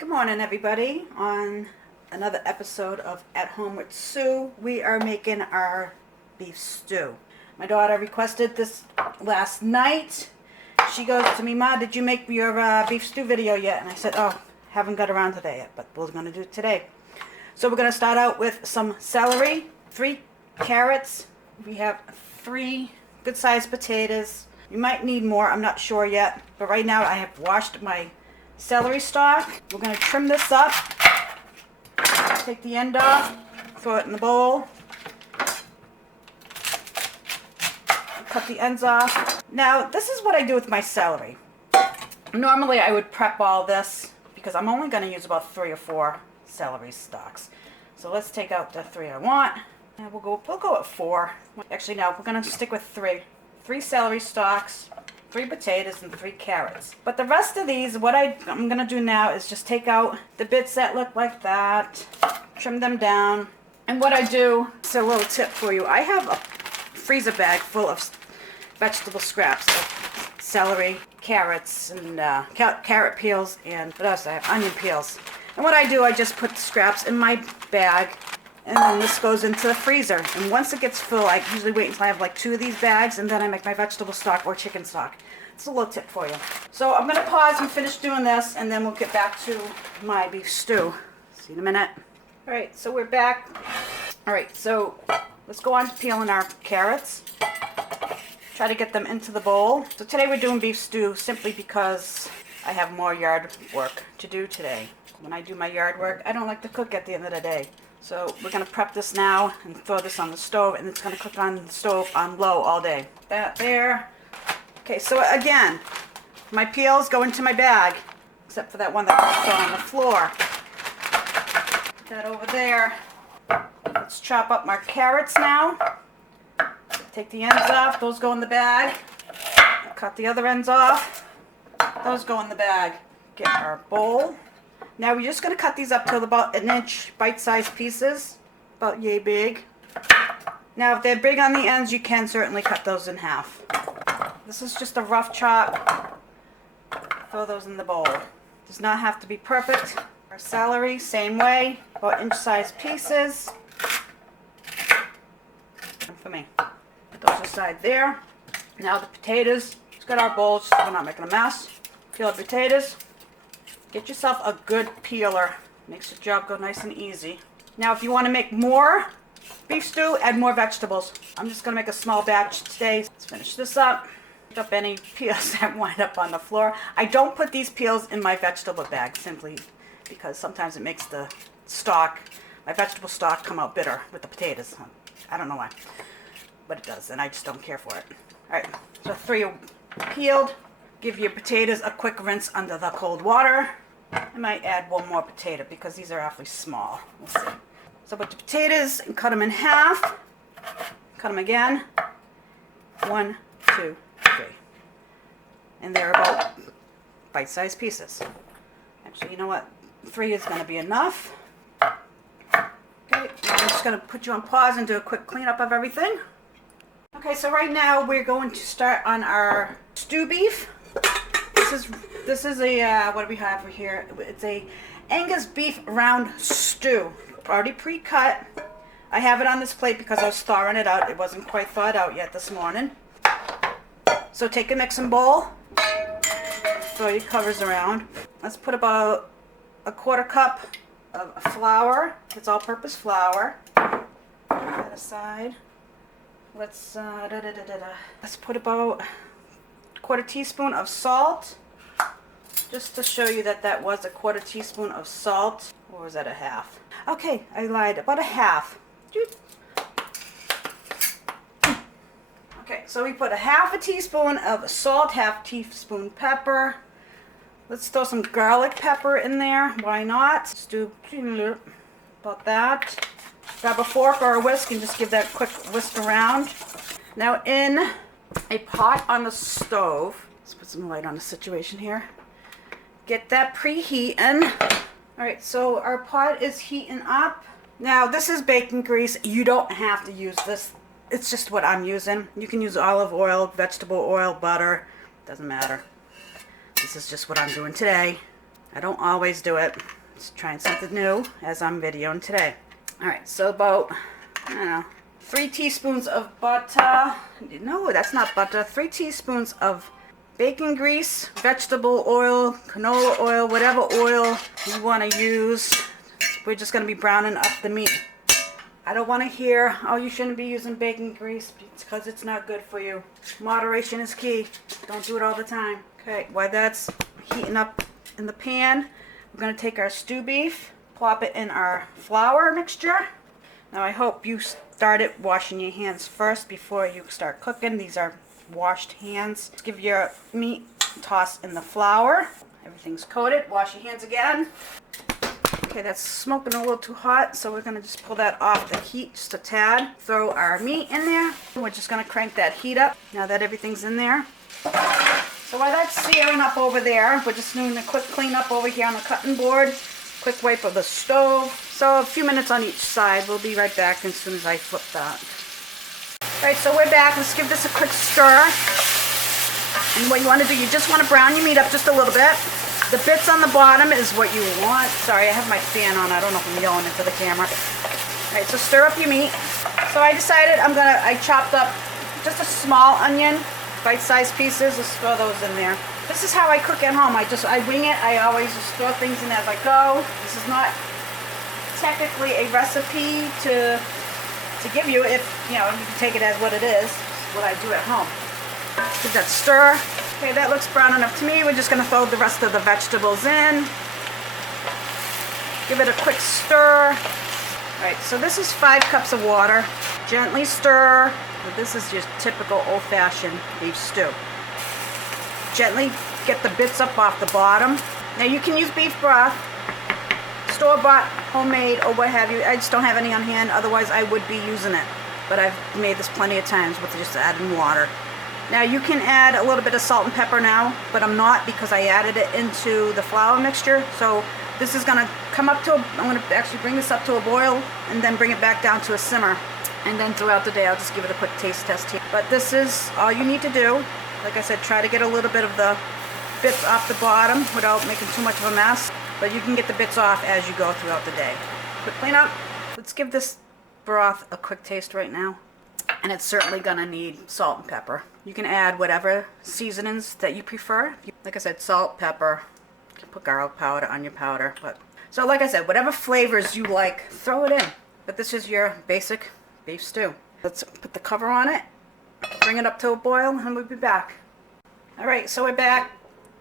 Good morning, everybody. On another episode of At Home with Sue, we are making our beef stew. My daughter requested this last night. She goes to me, "Ma, did you make your beef stew video yet?" And I said, "Oh, haven't got around to that yet, but we're going to do it today." So we're going to start out with some celery, 3 carrots. We have 3 good-sized potatoes. You might need more, I'm not sure yet. But right now I have washed my celery stalk. We're going to trim this up. Take the end off, throw it in the bowl. Cut the ends off. Now, this is what I do with my celery. Normally I would prep all this because I'm only going to use about 3 or 4 celery stalks. So let's take out the 3 I want. And we'll go at 4. Actually, no, we're going to stick with 3. 3 celery stalks, 3 potatoes, and 3 carrots. But the rest of these, what I'm going to do now is just take out the bits that look like that, trim them down. And what I do, it's a little tip for you, I have a freezer bag full of vegetable scraps, of celery, carrots, and carrot peels, and what else I have? Onion peels. And what I do, I just put the scraps in my bag, and then this goes into the freezer. And once it gets full, I usually wait until I have like 2 of these bags, and then I make my vegetable stock or chicken stock. It's a little tip for you. So I'm going to pause and finish doing this, and then we'll get back to my beef stew. See you in a minute. All right, so we're back. All right, so let's go on to peeling our carrots. Try to get them into the bowl. So today we're doing beef stew simply because I have more yard work to do today. When I do my yard work, I don't like to cook at the end of the day. So we're going to prep this now and throw this on the stove, and it's going to cook on the stove on low all day. That there. Okay, so again, my peels go into my bag, except for that one that fell on the floor. Put that over there. Let's chop up my carrots now. Take the ends off. Those go in the bag. Cut the other ends off. Those go in the bag. Get our bowl. Now we're just going to cut these up to about 1 inch bite-sized pieces, about yay big. Now if they're big on the ends, you can certainly cut those in half. This is just a rough chop. Throw those in the bowl. Does not have to be perfect. Our celery, same way, about inch-sized pieces. And for me. Put those aside there. Now the potatoes. Let's get our bowls so we're not making a mess. Peel the potatoes. Get yourself a good peeler. Makes your job go nice and easy. Now if you want to make more beef stew, add more vegetables. I'm just going to make a small batch today. Let's finish this up. Pick up any peels that wind up on the floor. I don't put these peels in my vegetable bag simply because sometimes it makes the stock, my vegetable stock, come out bitter with the potatoes. I don't know why, but it does, and I just don't care for it. Alright, so 3 are peeled. Give your potatoes a quick rinse under the cold water. I might add 1 more potato because these are awfully small. We'll see. So put the potatoes and cut them in half. Cut them again. 1, 2, 3. And they're about bite-sized pieces. Actually, you know what? 3 is going to be enough. Okay, I'm just going to put you on pause and do a quick cleanup of everything. Okay, so right now we're going to start on our stew beef. This is a what do we have here? It's a Angus beef round stew, already pre-cut. I have it on this plate because I was thawing it out. It wasn't quite thawed out yet this morning. So take a mixing bowl, throw your covers around. Let's put about a 1/4 cup of flour. It's all-purpose flour. Put that aside. Let's put about 1/4 teaspoon of salt, just to show you that that was a 1/4 teaspoon of salt. Or was that a half? Okay, I lied. About a half. Okay, so we put a 1/2 teaspoon of salt, 1/2 teaspoon pepper. Let's throw some garlic pepper in there. Why not? Let's do about that. Grab a fork or a whisk and just give that a quick whisk around. Now in a pot on the stove, let's put some light on the situation here. Get that preheating. Alright, so our pot is heating up. Now this is bacon grease. You don't have to use this. It's just what I'm using. You can use olive oil, vegetable oil, butter. Doesn't matter. This is just what I'm doing today. I don't always do it. Just trying something new as I'm videoing today. All right, so about, I don't know, 3 teaspoons of butter. No, that's not butter. 3 teaspoons of bacon grease, vegetable oil, canola oil, whatever oil you want to use. We're just going to be browning up the meat. I don't want to hear, oh, you shouldn't be using bacon grease because it's not good for you. Moderation is key. Don't do it all the time. Okay, while that's heating up in the pan, we're going to take our stew beef, plop it in our flour mixture. Now I hope you started washing your hands first before you start cooking. These are washed hands. Give your meat a toss in the flour. Everything's coated. Wash your hands again. Okay, that's smoking a little too hot, so we're going to just pull that off the heat just a tad. Throw our meat in there. We're just going to crank that heat up now that everything's in there. So while that's searing up over there, we're just doing a quick cleanup over here on the cutting board. Quick wipe of the stove. So a few minutes on each side. We'll be right back as soon as I flip that. Alright, so we're back. Let's give this a quick stir. And what you want to do, you just want to brown your meat up just a little bit. The bits on the bottom is what you want. Sorry, I have my fan on. I don't know if I'm yelling into the camera. Alright, so stir up your meat. So I decided I chopped up just a small onion, bite-sized pieces. Let's throw those in there. This is how I cook at home. I wing it. I always just throw things in as I go. This is not technically a recipe to give you, if you know, you can take it as what it is. What I do at home. Give that stir. Okay, that looks brown enough to me. We're just going to throw the rest of the vegetables in. Give it a quick stir. Alright, so this is 5 cups of water. Gently stir. This is your typical old-fashioned beef stew. Gently get the bits up off the bottom. Now you can use beef broth, store-bought, homemade, or what have you. I just don't have any on hand, otherwise I would be using it. But I've made this plenty of times with just adding water. Now you can add a little bit of salt and pepper now, but I'm not because I added it into the flour mixture. So this is going to come up to, I'm going to actually bring this up to a boil and then bring it back down to a simmer. And then throughout the day I'll just give it a quick taste test here. But this is all you need to do. Like I said, try to get a little bit of the bits off the bottom without making too much of a mess. But you can get the bits off as you go throughout the day. Quick cleanup. Let's give this broth a quick taste right now. And it's certainly going to need salt and pepper. You can add whatever seasonings that you prefer. Like I said, salt, pepper. You can put garlic powder on your powder. So like I said, whatever flavors you like, throw it in. But this is your basic beef stew. Let's put the cover on it. Bring it up to a boil and we'll be back. Alright, so we're back.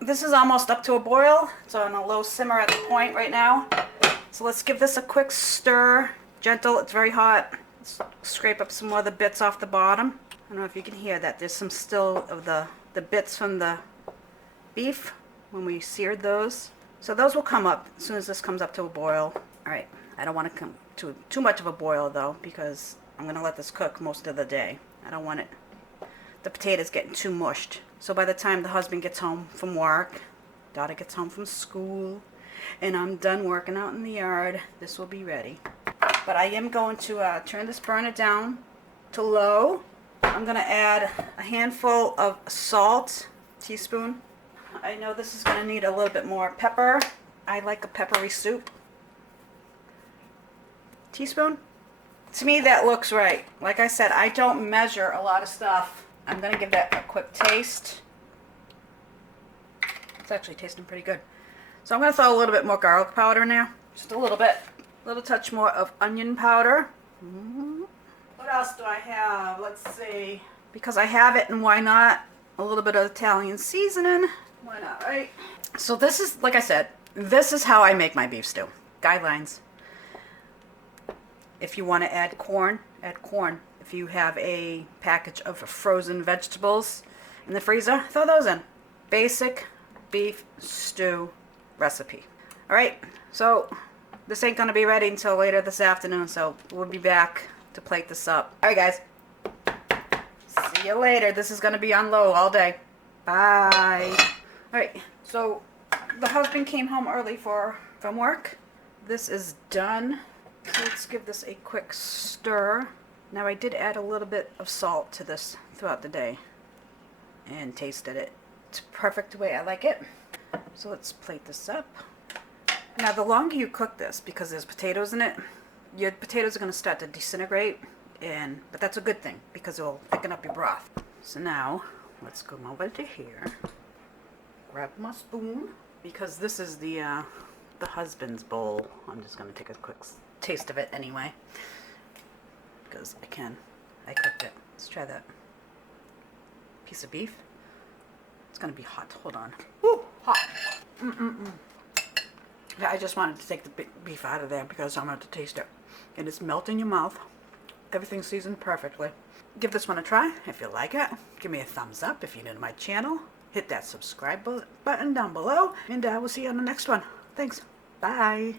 This is almost up to a boil. It's on a low simmer at the point right now. So let's give this a quick stir. Gentle, it's very hot. Let's scrape up some more of the bits off the bottom. I don't know if you can hear that. There's some still of the bits from the beef when we seared those. So those will come up as soon as this comes up to a boil. Alright, I don't want to come to too much of a boil though, because I'm going to let this cook most of the day. I don't want the potatoes getting too mushed. So by the time the husband gets home from work, daughter gets home from school, and I'm done working out in the yard, this will be ready. But I am going to turn this burner down to low. I'm going to add a handful of salt, teaspoon. I know this is going to need a little bit more pepper. I like a peppery soup. Teaspoon. To me that looks right. Like I said, I don't measure a lot of stuff. I'm going to give that a quick taste. It's actually tasting pretty good. So I'm going to throw a little bit more garlic powder in there. Just a little bit. A little touch more of onion powder. What else do I have? Let's see. Because I have it, and why not? A little bit of Italian seasoning. Why not, right? So this is, like I said, this is how I make my beef stew. Guidelines. If you want to add corn, add corn. If you have a package of frozen vegetables in the freezer, throw those in. Basic beef stew recipe. Alright, so this ain't going to be ready until later this afternoon, so we'll be back to plate this up. Alright guys, see you later. This is going to be on low all day. Bye. Alright, so the husband came home early from work. This is done. So let's give this a quick stir. Now I did add a little bit of salt to this throughout the day and tasted it. It's perfect the way I like it. So let's plate this up. Now the longer you cook this, because there's potatoes in it, your potatoes are going to start to disintegrate, but that's a good thing because it will thicken up your broth. So now let's come over to here, grab my spoon, because this is the husband's bowl. I'm just going to take a quick taste of it anyway, because I cooked it. Let's try that piece of beef. It's going to be hot. Hold on. Woo, hot. Yeah, I just wanted to take the beef out of there because I wanted to taste it. And it's melting in your mouth. Everything's seasoned perfectly. Give this one a try. If you like it, give me a thumbs up. If you're new to my channel, hit that subscribe button down below. And I will see you on the next one. Thanks. Bye.